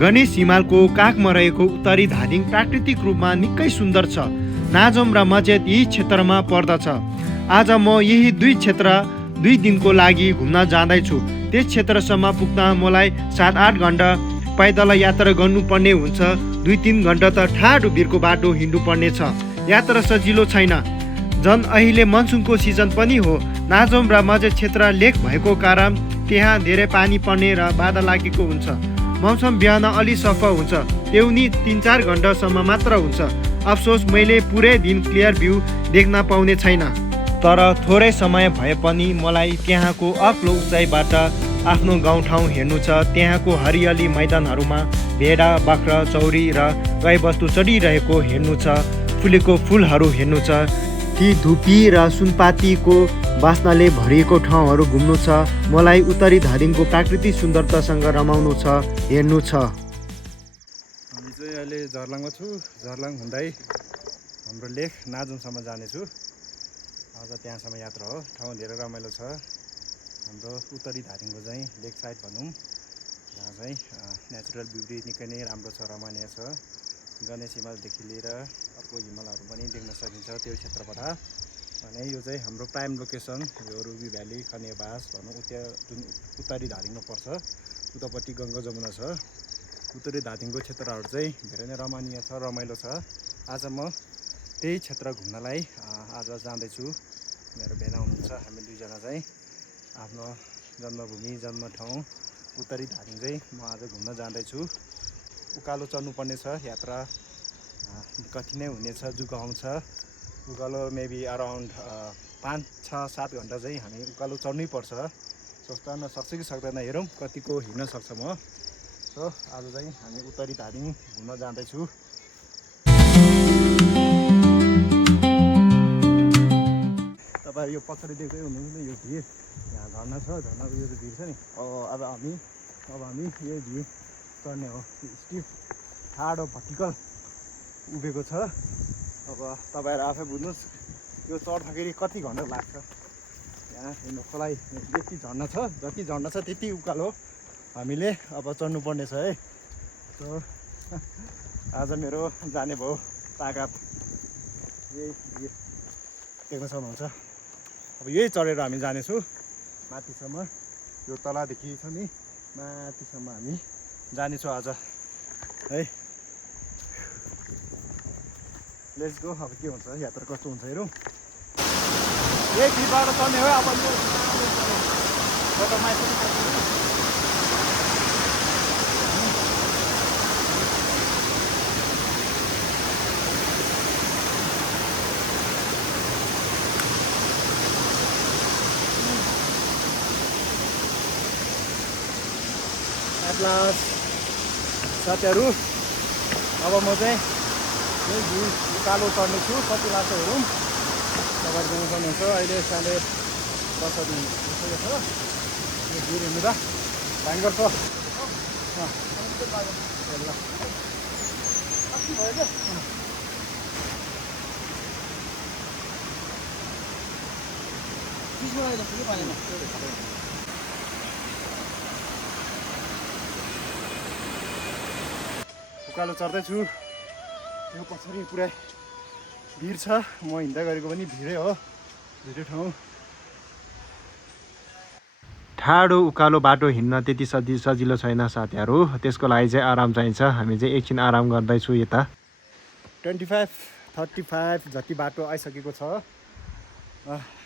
गणेश हिमालको काखमा रहेको उत्तरी धादिङ प्राकृतिक रूपमा निकै सुन्दर छ। नाजोम र मजेत यही क्षेत्रमा पर्दछ। आज म यही दुई क्षेत्र 2 दिनको लागि घुम्न जाँदैछु। त्यस क्षेत्रसम्म पुग्न मलाई 7-8 घन्टा पैदल यात्रा गर्नुपर्ने हुन्छ। 2-3 घन्टा त ठाडो भिरको बाटो हिँड्नुपर्ने छ। यात्रा सजिलो छैन। झन् अहिले मनसुनको सिजन पनि हो। नाजोम र मजेत क्षेत्र लेक भएको कारण त्यहाँ धेरै पानी पर्ने र बाधा लागेको हुन्छ। मौसम बिहान अलि सफा हुन्छ। त्यौनी 3-4 घन्टासम्म मात्र हुन्छ। अफसोस मैले पुरै दिन क्लियर भ्यू देख्न पाउने छैन। तर थोरै समय भए पनि मलाई त्यहाँको अग्लो उचाइबाट आफ्नो गाउँठाउँ हेर्नु छ। त्यहाँको हरियाली मैदानहरूमा भेडा, बाख्रा, चौरी र गाईबस्तु चढिरहेको हेर्नु छ। फुलेको फुलहरू हेर्नु छ। ती धुपी र सुनपातीको बास्नाले भरिएको ठाउँहरू घुम्नु छ। मलाई उत्तरी धादिङको प्राकृतिक सुन्दरतासँग रमाउनु छ, हेर्नु छ। हामी चाहिँ अहिले झर्लाङमा छु। झर्लाङ हुँदै हाम्रो लेक नाजुमसम्म जानेछु। आज त्यहाँसम्म यात्रा हो। ठाउँ धेरै रमाइलो छ। हाम्रो उत्तरी धादिङको चाहिँ लेक साइड भनौँ, जहाँ चाहिँ नेचुरल ब्युटी निकै नै राम्रो छ, रमणीय छ। गणेश हिमालदेखि लिएर अर्को हिमालहरू पनि देख्न सकिन्छ त्यो क्षेत्रबाट। अनि यो चाहिँ हाम्रो प्राइम लोकेसन, यो रुबी भ्याली खनियाबास भनौँ, जुन उत्तरी धादिङमा पर्छ। उतापट्टि गङ्गा जमुना छ। उत्तरी धादिङको क्षेत्रहरू चाहिँ धेरै नै रमणीय छ, रमाइलो छ। आज म त्यही क्षेत्र घुम्नलाई आज जाँदैछु। मेरो भेना हुनुहुन्छ। हामी दुईजना चाहिँ आफ्नो जन्मभूमि, जन्म ठाउँ उत्तरी धादिङ चाहिँ म आज घुम्न जाँदैछु। उकालो चढ्नुपर्ने छ। यात्रा कठिन नै हुनेछ, जुगाउँछ। उकालो मेबी अराउन्ड 5-6-7 घन्टा चाहिँ हामी उकालो चढ्नै पर्छ। सक्न सक्छ कि सक्दैन हेरौँ, कतिको हिँड्न सक्छ म। सो आज चाहिँ हामी उत्तरी धादिङ घुम्न जाँदैछु। तपाईँ यो पछाडि देख्दै हुनुहुन्छ यो भिर, यहाँ झर्ना छ। झर्नाको यो भिर छ नि। अब हामी यो भिर चढ्ने हो। स्टिप ठाडो भर्टिकल उभिएको छ। अब तपाईँहरू आफै बुझ्नुहोस् यो चढ्दाखेरि कति घन्टा लाग्छ। यहाँ हेर्नु खोलाइ यति झर्ना छ, जति झर्ना छ त्यति उकालो हामीले अब चढ्नुपर्ने छ है। सो आज मेरो जाने भयो तागत। यही देख्न सक्नुहुन्छ। अब यही चढेर हामी जानेछु माथिसम्म। यो तलदेखि छ नि माथिसम्म हामी जानेछु आज है। Let's go. अब के हुन्छ, यात्रा कस्तो हुन्छ हेरौँ। यही भिरबाट चढ्ने हो। अब साथीहरू, अब म चाहिँ यही भिर उकालो चढ्नेछु। कति लाग्छ हेरौँ। तपाईँहरू जानु सक्नुहुन्छ। अहिले 10:30 बजेको छ। यो भिर हेर्नु त भयङ्कर छ। उकालो चढ्दैछु। यो पछाडि पुरै भिर छ। म हिँड्दै गरेको पनि भिरै हो, भिरै ठाउँ। ठाडो उकालो बाटो हिँड्न त्यति सजिलो छैन साथीहरू। त्यसको लागि चाहिँ आराम चाहिन्छ। हामी चाहिँ एकछिन आराम गर्दैछु। यता 25-35 जति बाटो आइसकेको छ।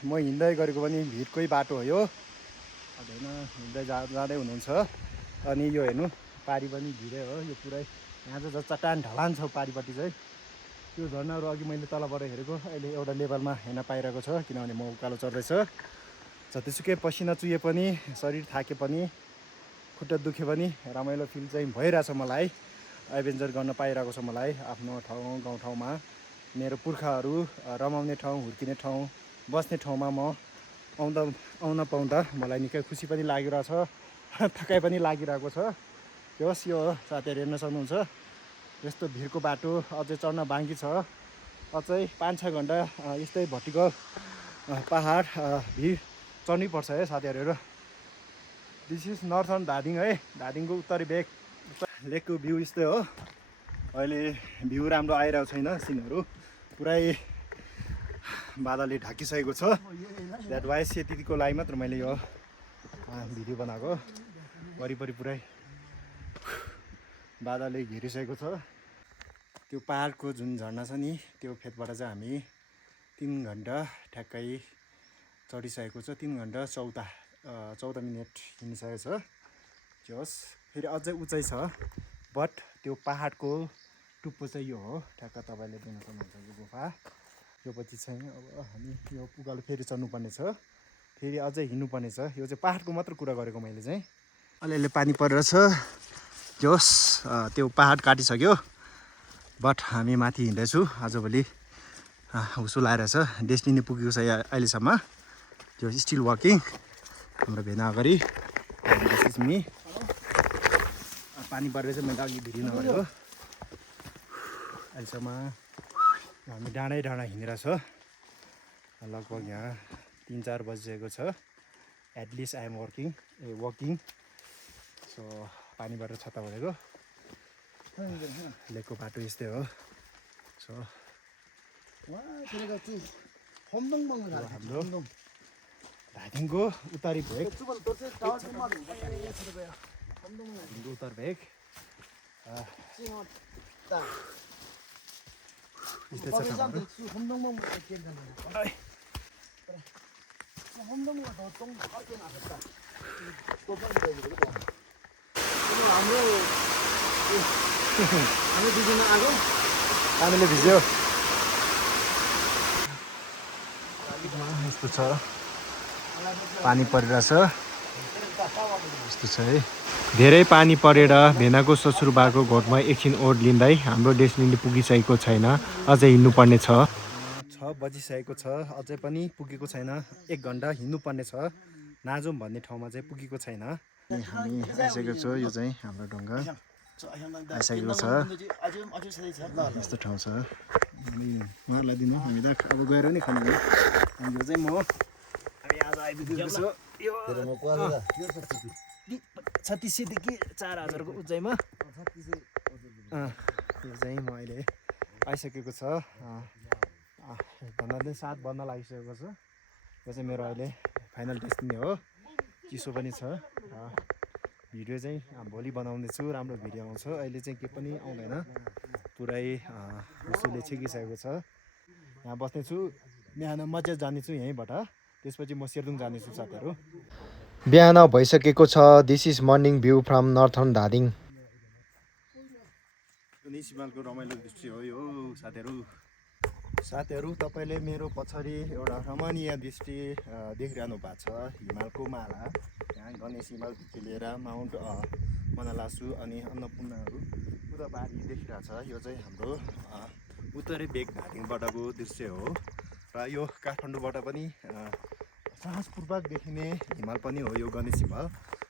म हिँड्दै गरेको पनि भिरकै बाटो हो यो। होइन, हिँड्दै जाँदै हुनुहुन्छ। अनि यो हेर्नु पारि पनि भिरै हो। यो पुरै यहाँ चाहिँ चट्टान ढलान छ पारिपट्टि चाहिँ। त्यो झर्नाहरू अघि मैले तलबाट हेरेको अहिले एउटा लेभलमा हेर्न पाइरहेको छ, किनभने म उकालो चढ्दैछ। जतिसुकै पसिना चुहे पनि, शरीर थाके पनि, खुट्टा दुखे पनि रमाइलो फिल चाहिँ भइरहेछ मलाई। एडभेन्चर गर्न पाइरहेको छ मलाई आफ्नो ठाउँ, गाउँठाउँमा। मेरो पुर्खाहरू रमाउने ठाउँ, हुर्किने ठाउँ, बस्ने ठाउँमा म आउन पाउँदा मलाई निकै खुसी पनि लागिरहेछ, थकाइ पनि लागिरहेको छ। होस्, यो हो साथीहरू, हेर्न सक्नुहुन्छ। यस्तो भिरको बाटो अझै चढ्न बाँकी छ। अझै 5-6 घन्टा यस्तै भर्टिकल पहाड भिर चढ्नै पर्छ है साथीहरू। दिस इज नर्थर्न धादिङ है। धादिङको उत्तरी भेग लेकको भ्यू यस्तै हो। अहिले भ्यू राम्रो आइरहेको छैन, सिनहरू पुरै बादलले ढाकिसकेको छ। द्याट वाइज यतिको लागि मात्र मैले यो भिडियो बनाएको। वरिपरि पुरै बादलले घेरिसकेको छ। त्यो पहाडको जुन झर्ना छ नि, त्यो फेदबाट चाहिँ हामी 3 घन्टा ठ्याक्कै चढिसकेको छ। 3 घन्टा 14 मिनट हिँडिसकेको छ। जस फेरि अझै उचाइ छ, बट त्यो पहाडको टुप्पो चाहिँ यो हो। ठ्याक्क तपाईँले देख्न सक्नुहुन्छ यो गुफा। यो पछि चाहिँ अब हामी यो उकालो फेरि चढ्नुपर्ने छ, फेरि अझै हिँड्नुपर्ने छ। यो चाहिँ पहाडको मात्र कुरा गरेको मैले चाहिँ। अलिअलि पानी परेर छ। जस त्यो पहाड काटिसक्यो, बट हामी माथि हिँड्दैछु। आजभोलि हुसो लागिरहेछ। डेस्टिनी पुगेको छ अहिलेसम्म। त्यो स्टिल वाकिङ हाम्रो भेना अगाडि। त्यसपछि पानी परेर चाहिँ मैले अघि भिडियो नगरेको। अहिलेसम्म हामी डाँडै डाँडा हिँडिरहेछ। लगभग यहाँ 3-4 बजिसकेको छ। At least I am walking. So पानीबाट छत्ता भनेको लेकको बाटो यस्तै हो। सो हाम्रो धादिङको उत्तरी भेग, उत्तर भेग यस्तै छ ठाउँहरू। पानीले भिज्यो। यस्तो छ, पानी परिरहेछ। यस्तो छ है। धेरै पानी परेर भेनाको ससुरबाको घोटमा एकछिन ओड लिँदै हाम्रो डेस्टिनी पुगिसकेको छैन, अझै हिँड्नुपर्ने छ। 6 बजिसकेको छ, अझै पनि पुगेको छैन। 1 घन्टा हिँड्नुपर्ने छ। नाजोम भन्ने ठाउँमा चाहिँ पुगेको छैन। हामी आइसकेको छौँ। यो चाहिँ हाम्रो ढुङ्गा आइसकेको छ। यस्तो ठाउँ छ। उहाँहरूलाई दिनु, हामी त अब गएर नि खानु भयो। यो चाहिँ म हामी आज आइपुगेको छु। यो 3600देखि 4000को उचाइमा। यो चाहिँ म अहिले आइसकेको छ। भन्दा 7 बज्न लागिसकेको छ। यो चाहिँ मेरो अहिले फाइनल डेस्टिनी हो। चिसो पनि छ। भिडियो चाहिँ भोलि बनाउँदैछु। राम्रो भिडियो आउँछ। अहिले चाहिँ के पनि आउँदैन, पुरै हुसुले छेकिसकेको छ। यहाँ बस्नेछु। बिहान मजा जानेछु यहीँबाट। त्यसपछि म सेर्दुङ जानेछु साथीहरू। बिहान भइसकेको छ। This is morning view from northern Dhading. निसिमालको रमाइलो दृश्य हो यो साथीहरू। तपाईँले मेरो पछाडि एउटा रमणीय दृष्टि देखिरहनु भएको छ। हिमालको माला, यहाँ गणेश हिमालदेखि लिएर माउन्ट मनालासु अनि अन्नपूर्णाहरू पुरा बारी देखिरहेछ। यो चाहिँ हाम्रो उत्तरी भेग धादिङबाटको दृश्य हो। र यो काठमाडौँबाट पनि सहजपूर्वक देखिने हिमाल पनि हो यो गणेश हिमाल।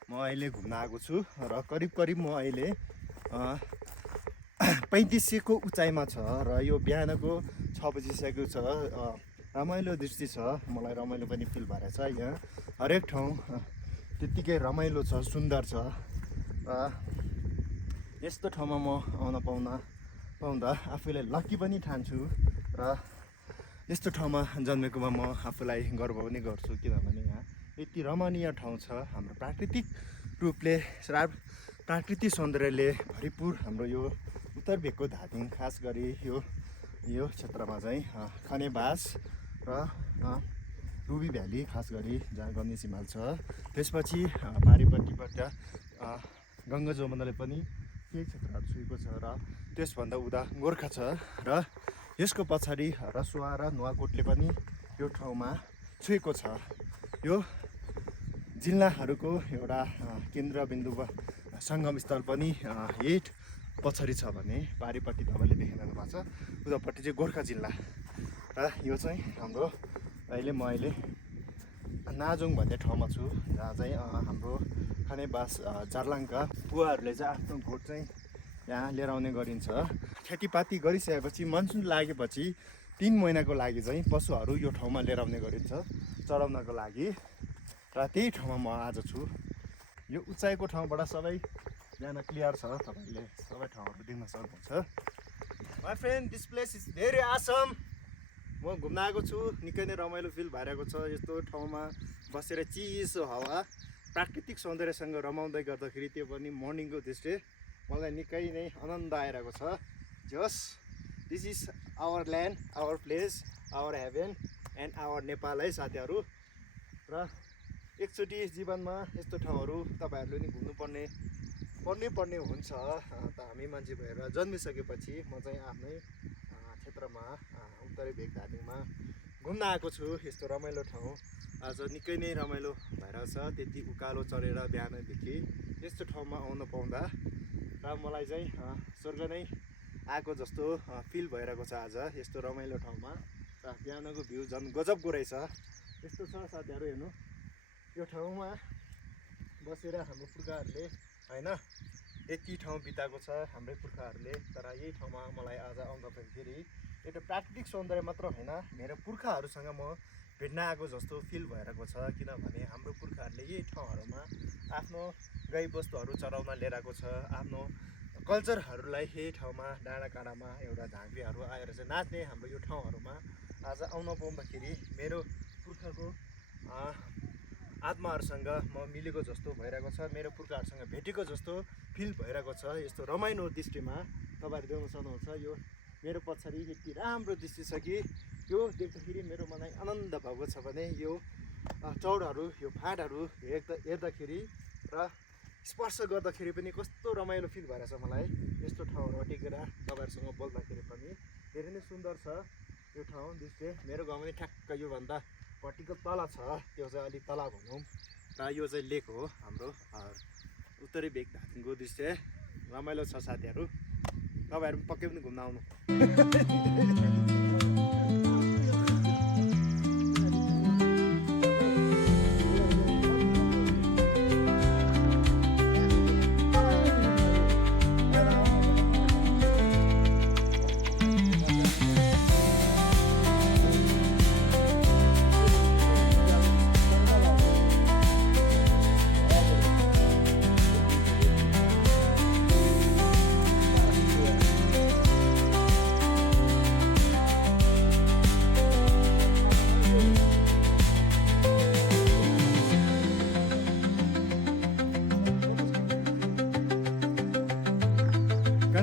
म अहिले घुम्न आएको छु र करिब म अहिले 3500 को उचाइमा छ। र यो बिहानको 6 बजिसकेको छ। रमाइलो दृष्टि छ। मलाई रमाइलो पनि फिल भइरहेछ। यहाँ हरेक ठाउँ त्यत्तिकै रमाइलो छ, सुन्दर छ। र यस्तो ठाउँमा म आउन पाउँदा आफूलाई लकी पनि ठान्छु। र यस्तो ठाउँमा जन्मेकोमा म आफूलाई गर्व पनि गर्छु। किनभने यहाँ यति रमणीय ठाउँ छ। हाम्रो प्राकृतिक रूपले, प्राकृतिक सौन्दर्यले भरिपूर हाम्रो यो उत्तर भेगको धादिङ, खास गरी यो क्षेत्रमा चाहिँ खनेबास र रुबी भ्याली, खास गरी जहाँ गणेश हिमाल छ। त्यसपछि पारिपट्टिबाट गङ्गा जमुनाले पनि केही क्षेत्रहरू छुएको छ। र त्यसभन्दा उता गोर्खा छ। र यसको पछाडि रसुवा र नुवाकोटले पनि यो ठाउँमा छुएको छ। यो जिल्लाहरूको एउटा केन्द्रबिन्दु सङ्गम स्थल पनि यही पछाडि छ भने पारिपट्टि तपाईँले देखिरहनु भएको छ। उतापट्टि चाहिँ गोर्खा जिल्ला। र यो चाहिँ हाम्रो अहिले नाजुङ भन्ने ठाउँमा छु, जहाँ चाहिँ हाम्रो खनेबास जार्लाङका बुवाहरूले चाहिँ आफ्नो भोट चाहिँ यहाँ लिएर आउने गरिन्छ। खेतीपाती गरिसकेपछि मनसुन लागेपछि 3 महिनाको लागि चाहिँ पशुहरू यो ठाउँमा लिएर आउने गरिन्छ चराउनको लागि। र त्यही ठाउँमा म आज छु। यो उचाइको ठाउँबाट सबै बिहान क्लियर छ, तपाईँले सबै ठाउँहरू देख्न सक्नुहुन्छ। My friend, this place is very awesome. म घुम्न आएको छु, निकै नै रमाइलो फिल भइरहेको छ। यस्तो ठाउँमा बसेर चिसो हावा प्राकृतिक सौन्दर्यसँग रमाउँदै गर्दाखेरि, त्यो पनि मर्निङको दृश्य मलाई निकै नै आनन्द आइरहेको छ। Just this is our land, our place, our heaven and our Nepal है साथीहरू। र एकचोटि जीवनमा यस्तो ठाउँहरू तपाईँहरूले नि घुम्नुपर्ने हुन्छ। त हामी मान्छे भएर जन्मिसकेपछि म चाहिँ आफ्नै क्षेत्रमा उत्तरे भेग धादिङमा घुम्न आएको छु। यस्तो रमाइलो ठाउँ आज निकै नै रमाइलो भइरहेको छ। त्यति उकालो चढेर बिहानदेखि यस्तो ठाउँमा आउन पाउँदा र मलाई चाहिँ स्वर्ग नै आएको जस्तो फिल भइरहेको छ आज यस्तो रमाइलो ठाउँमा। र बिहानको भ्यू झन् गजबको रहेछ। यस्तो छ साथीहरू, हेर्नु, यो ठाउँमा बसेर हाम्रो पुर्खाहरूले होइन यति ठाउँ बिताएको छ हाम्रै पुर्खाहरूले। तर यही ठाउँमा मलाई आज आउँदाखेरि एउटा प्राकृतिक सौन्दर्य मात्र होइन, मेरो पुर्खाहरूसँग म भेट्न आएको जस्तो फिल भइरहेको छ। किनभने हाम्रो पुर्खाहरूले यही ठाउँहरूमा आफ्नो गाईबस्तुहरू चराउन लिएर आएको छ। आफ्नो कल्चरहरूलाई यही ठाउँमा डाँडाकाँडामा एउटा झाँक्रीहरू आएर चाहिँ नाच्ने हाम्रो यो ठाउँहरूमा आज आउन पाउँदाखेरि मेरो पुर्खाको आत्माहरूसँग म मिलेको जस्तो भइरहेको छ। मेरो पुर्खाहरूसँग भेटेको जस्तो फिल भइरहेको छ। यस्तो रमाइलो दृश्यमा तपाईँहरू देख्न सक्नुहुन्छ। यो मेरो पछाडि यति राम्रो दृश्य छ कि यो देख्दाखेरि मेरो मनै आनन्द भएको छ भने यो चौरहरू, यो फाँटहरू हेर्दाखेरि र स्पर्श गर्दाखेरि पनि कस्तो रमाइलो फिल भइरहेछ मलाई। यस्तो ठाउँहरूमा टेकेर तपाईँहरूसँग बोल्दाखेरि पनि धेरै नै सुन्दर छ यो ठाउँ दृश्य। मेरो गाउँमा पनि ठ्याक्क योभन्दा पट्टिको तल छ, त्यो चाहिँ अलिक तल भनौँ। र यो चाहिँ लेक हो हाम्रो उत्तरे भेग धादिङको दृश्य। रमाइलो छ साथीहरू, तपाईँहरू पनि पक्कै पनि घुम्न आउनु।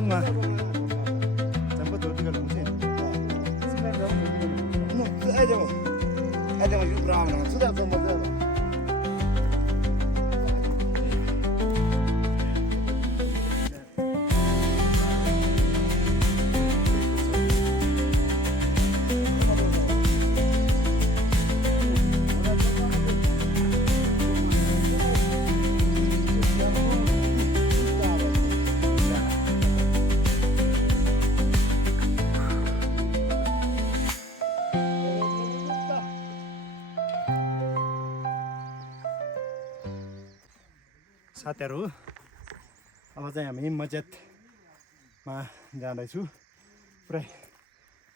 Mà chẳng có tuổi cái lủng gì xin em đó nó cứ ai đâu cái brown nó sudah sama dia साथीहरू। अब चाहिँ हामी मस्जिदमा जाँदैछु। पुरै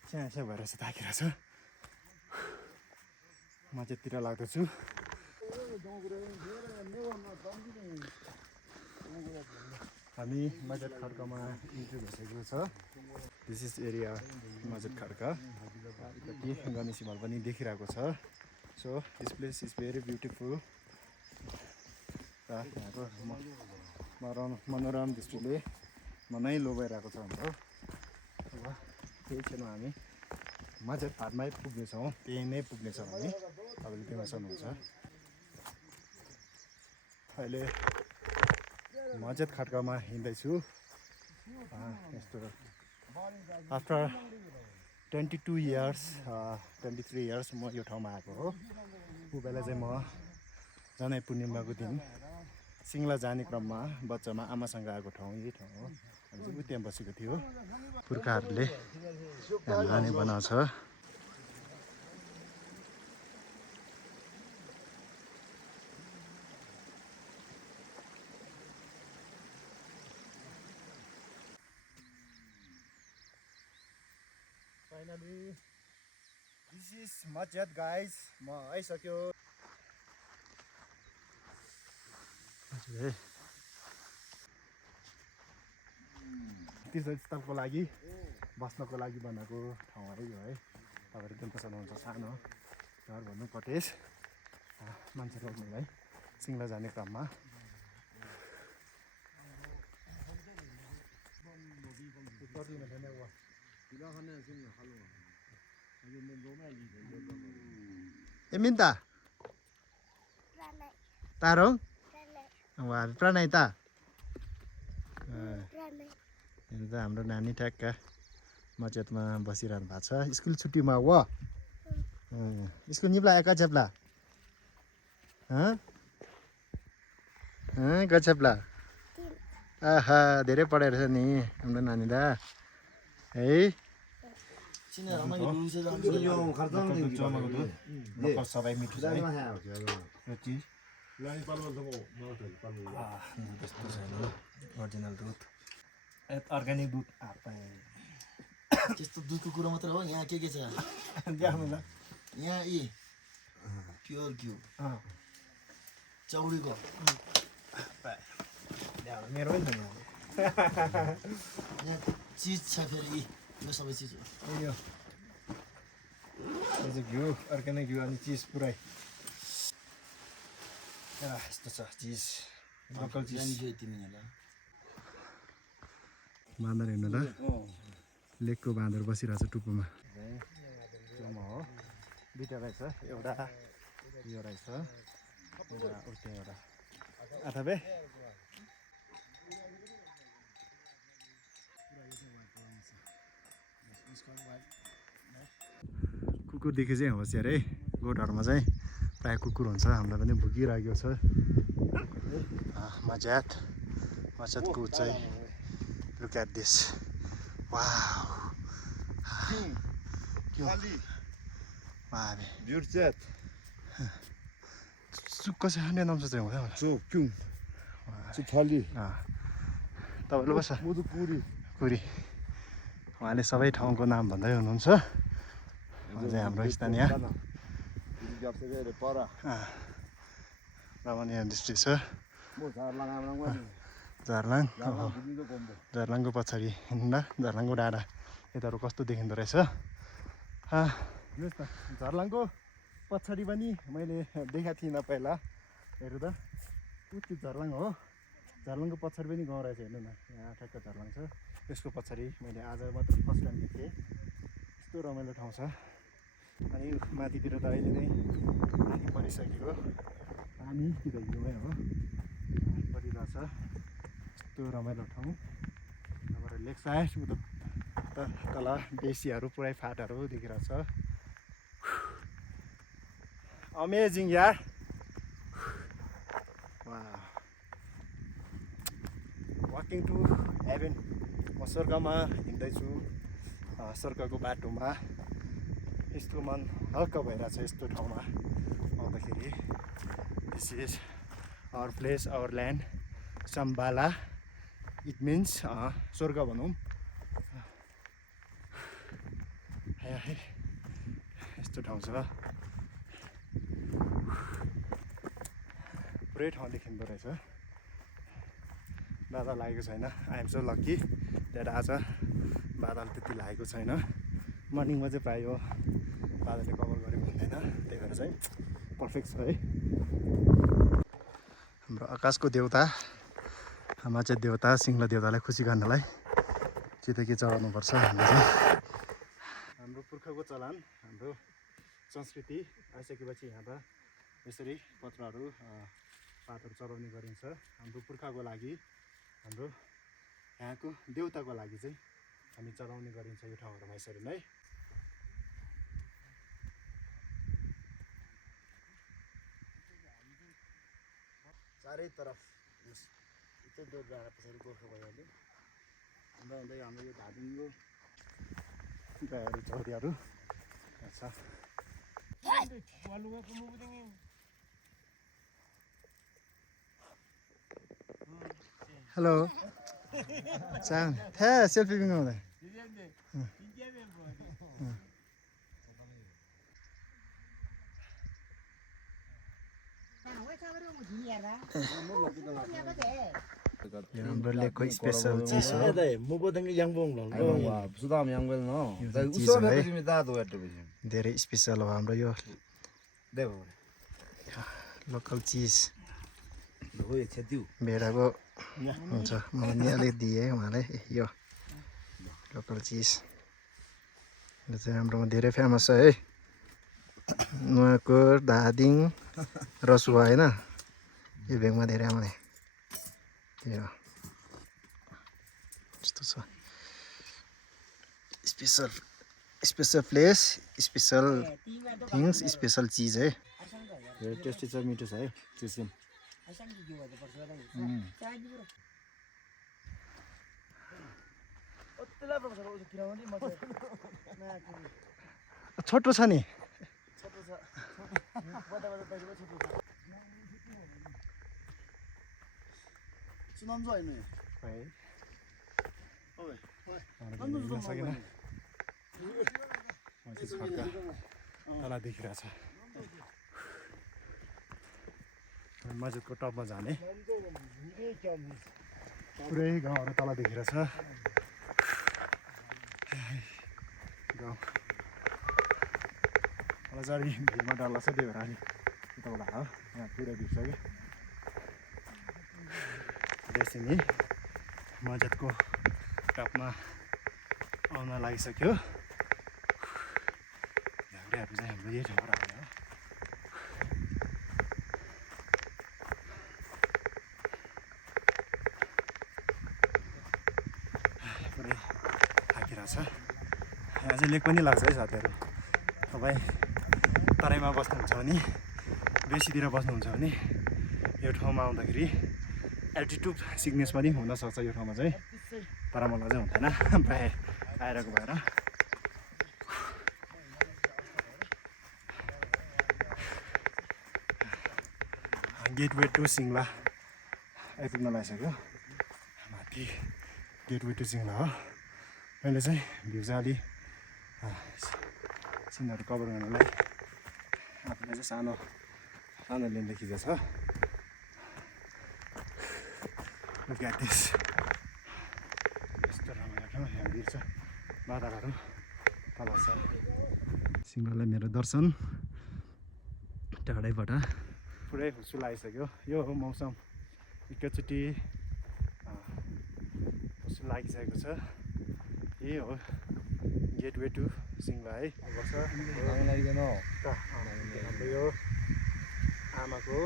स्याहाँ भएर चाहिँ थाकेर छ। मस्जिदतिर लाग्दैछु। हामी मस्जिद खड्कामा इन्ट्री भइसकेको छ। दिस इज एरिया मस्जिद खड्का। यति गणेश हिमाल पनि देखिरहेको छ। So this place is very beautiful. र यहाँको मनोरम दृष्टिले मनै लोभ्याइरहेको छ हाम्रो। अब त्यही क्षणमा हामी मस्जिद फाटमै पुग्नेछौँ, त्यही नै पुग्नेछौँ हामी। तपाईँले देख्न सक्नुहुन्छ अहिले मस्जिद खड्कामा हिँड्दैछु। यस्तो आफ्टर 22 इयर्स 23 इयर्स म यो ठाउँमा आएको हो। ऊ बेला चाहिँ म जनै पूर्णिमाको दिन सिङ्ला जाने क्रममा बच्चामा आमासँग आएको ठाउँ यही ठाउँ हो। हामी चाहिँ त्यहाँ बसेको थियो। पुर्खाहरूले लाने बनाएको छ। फाइनली दिस इज मस्जिद गाइज। म आइसक्यो। तीर्थस्थलको लागि बस्नको लागि बनाएको ठाउँ है यो है। तपाईँहरू देख्न सक्नुहुन्छ सानो घर भन्नु कटेज मान्छे रोक्नुलाई सिङ्ला जाने क्रममा। ए मिन्ता तारङ वहाँ प्रणय त यो त हाम्रो नानी ठ्याक्क मचेतमा बसिरहनु भएको छ स्कुल छुट्टीमा व स्कुल निप्ला एका छेप्ला गछेप्ला आहा धेरै पढाइ रहेछ नि हाम्रो नानी दा है। सबै मिठो छ ओरिजिनल दुध अर्ग्यानिक दुध त्यस्तो दुधको कुरो मात्र हो। यहाँ के छ यहाँ यी प्योर घिउ चौडीको मेरो नि यहाँ चिज छ फेरि यी यो सबै चिज हो। यो चाहिँ घिउ अर्ग्यानिक घिउ अनि चिज पुरै यस्तो छ चिज लोकल चिज। तिमीहरूलाई बाँदर हेर्नु त लेकको बाँदर बसिरहेको छ टुप्पोमा टुप्पोमा हो। दुइटा रहेछ एउटा यो रहेछ एउटा उल्टे एउटा अथवा कुकुर देखे चाहिँ होसियार है। गोठहरूमा चाहिँ प्रायः कुकुर हुन्छ। हामीलाई पनि भुकिरहेको छ मजातको चाहिँ लुक एट दिस वाउ कसै हान्ने नाम चाहिँ हुँदैन तपाईँले बस कुरी उहाँले सबै ठाउँको नाम भन्दै हुनुहुन्छ। चाहिँ हाम्रो स्थानीय रमणीय दृष्टि छ झारलाङको पछाडि हिँड्दा झारलाङको डाँडा यताहरू कस्तो देखिँदो रहेछ। हेर्नुहोस् न झारलाङको पछाडि पनि मैले देखाएको थिइनँ पहिला। हेर्नु त उति झारलाङ हो। झारलाङको पछाडि पनि गाउँ रहेछ हेर्नु न यहाँ ठ्याक्क झारलाङ छ। त्यसको पछाडि मैले आज मात्र फर्स्ट टाइम देखेँ। यस्तो रमाइलो ठाउँ छ। अनि माथितिर त अहिले नै पानी परिसकेको पानी कि त हिउँमै हो परिरहेछ। यस्तो रमाइलो ठाउँ त्यहाँबाट लेक साइड उता तल बेसीहरू पुरै फाटहरू देखिरहेछ। अमेजिङ यार वाकिङ टु हेभेन। म स्वर्गमा हिँड्दैछु स्वर्गको बाटोमा। यस्तो मन हल्का भइरहेछ यस्तो ठाउँमा आउँदाखेरि। This is our place our land Shambhala. It means स्वर्ग भनौँ है। यस्तो ठाउँ छ पुरै ठाउँ देखिँदो रहेछ। बादल लागेको छैन। I am so lucky that आज बादल त्यति लागेको छैन। मर्निङमा चाहिँ प्रायः यो बादलले कभर गरेको हुँदैन त्यही भएर चाहिँ पर्फेक्ट छ है। हाम्रो आकाशको देउता माचेत देउता सिङ्ला देउतालाई खुसी गर्नलाई के त के चढाउनुपर्छ भन्ने चाहिँ हाम्रो पुर्खाको चलन हाम्रो संस्कृति आइसकेपछि यहाँ त यसरी पत्रहरू पातहरू चढाउने गरिन्छ। हाम्रो पुर्खाको लागि हाम्रो यहाँको देउताको लागि चाहिँ हामी चढाउने गरिन्छ यो ठाउँहरूमा यसरी नै। चारैतर्फ यतै डोर गएर पछाडि गोर्खा भइहाल्यो। हुँदा हुँदै हाम्रो यो धादिङको गाईहरू चौरीहरू छ। हेलो थ्या सेल्फी पनि हुँदै यो हाम्रो लेकको स्पेसल चिज हो 무보등이 양봉로. 수다음 양벨 너. यो 나 चाहिँ चिज हो है 우선 다도 했다 보지. धेरै स्पेसल हो हाम्रो यो देव. लोकल चिज 너 छेदिउ. भेडाको हुन्छ मैले अलिक दिएँ उहाँलाई यो लोकल चिज यो चाहिँ हाम्रोमा धेरै फेमस छ है नुवाकोट धादिङ रसुवा होइन यो भेगमा धेरै आउने यो यस्तो छ special special place special things special चिज है यो टेस्टी छ मिठो छ है किसिम छोटो छ नि सुनाउँछ होइन है ओए नम्बर सकेन तल देखिरहेछ मस्जिदको टपमा जाने पुरै गाउँहरू तल देखिरहेछ गाउँ अलजारी भिरमा डर लाग्छ त्यही भएर अलिक उताबाट हो यहाँ पुरै बिर्सक्यो त्यसरी मस्जिदको टपमा आउन लागिसक्यो झाँक्रीहरू चाहिँ हाम्रो यही ठाउँबाट आउने हो पुरै थाकिरहेछ यहाँ चाहिँ लेक पनि लाग्छ है साथीहरू तपाईँ तराईमा बस्नुहुन्छ भने बेसीतिर बस्नुहुन्छ भने यो ठाउँमा आउँदाखेरि एल्टिट्युड सिक्नेस पनि हुनसक्छ यो ठाउँमा चाहिँ तर मलाई चाहिँ हुँदैन प्रायः आइरहेको भएर गेटवे टु सिङ्ला आइपुग्न लागिसक्यो माथि गेटवे टु सिङ्ला हो मैले चाहिँ भ्यू चाहिँ अलि सिनहरू कभर गर्नलाई आफूलाई चाहिँ सानो सानो लेन्सले खिचेको छ Look at this. यस्तो रमाइलो ठाउँ यहाँ भिर छ बादलहरू तल छ सिङ्गलाई मेरो दर्शन टाढैबाट पुरै हुस्सु लागिसक्यो यो हो मौसम एकैचोटि हुस्सु लागिसकेको छ यही हो गेटवे टु सिङ्ला है वर्ष हाम्रो यो आमाको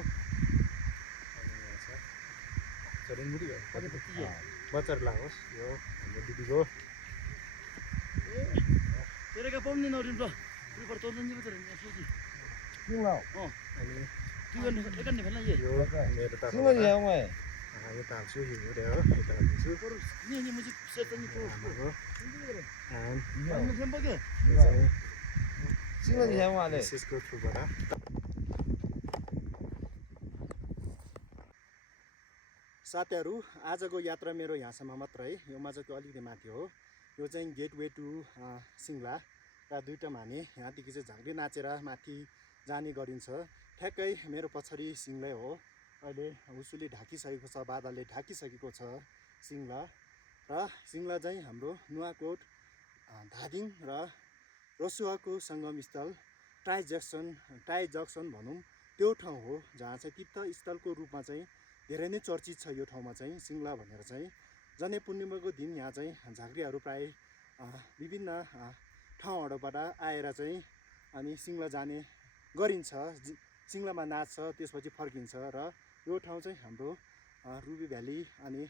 बच्चाहरू लागोस् यो हाम्रो दिदीको तेरेका पाउने नरिम र रुपर तोल्नु नि बच्चा नि अनि तु गर्ने एकान्ने भेला ये यो मेरो त यो ताल्छु हिउँदे हो यो ताल्छु नि मुझे सेट नि को एन्ड यो सेम्पल के सिङ्गल यहाँ यसको थ्रुबाट साथीहरू आजको यात्रा मेरो यहाँसम्म मात्र है यो मजाको अलिकति माथि हो यो चाहिँ गेटवे टु सिङ्ला र दुईवटा माने यहाँदेखि चाहिँ झाँक्री नाचेर माथि जाने गरिन्छ ठ्याक्कै मेरो पछाडि सिङ्लै हो अहिले हुसुली ढाकिसकेको छ बादलले ढाकिसकेको छ सिङ्ला र सिङ्ला चाहिँ हाम्रो नुवाकोट धादिङ र रसुवाको सङ्गमस्थल टाई जक्सन भनौँ त्यो ठाउँ हो जहाँ चाहिँ तीर्थस्थलको रूपमा चाहिँ धेरै नै चर्चित छ यो ठाउँमा चाहिँ सिङ्ला भनेर चाहिँ जनै पूर्णिमाको दिन यहाँ चाहिँ झाँक्रीहरू प्राय विभिन्न ठाउँहरूबाट आएर चाहिँ अनि सिङ्ला जाने गरिन्छ सिङ्लामा नाच्छ त्यसपछि फर्किन्छ र यो ठाउँ चाहिँ हाम्रो रुबी भ्याली अनि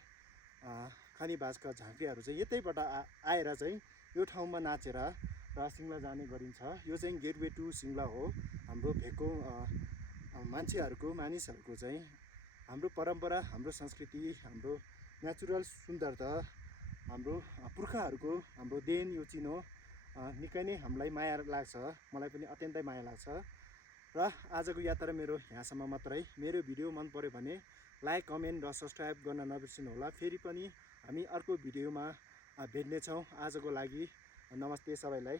खानीबाजका झाँक्रीहरू चाहिँ यतैबाट आएर चाहिँ यो ठाउँमा नाचेर र सिङ्ला जाने गरिन्छ यो चाहिँ गेटवे टु सिङ्ला हो हाम्रो भेकको मानिसहरूको चाहिँ हाम्रो परम्परा हाम्रो संस्कृति हाम्रो नेचुरल सुन्दरता हाम्रो पुर्खाहरूको हाम्रो देन यो चिनो निकै नै हामीलाई माया लाग्छ मलाई पनि अत्यन्तै माया लाग्छ र आजको यात्रा मेरो यहाँसम्म मात्रै मेरो भिडियो मन पर्यो भने लाइक कमेन्ट र सब्सक्राइब गर्न नबिर्सिनु होला फेरि पनि हामी अर्को भिडियोमा भेट्नेछौँ आजको लागि नमस्ते सबैलाई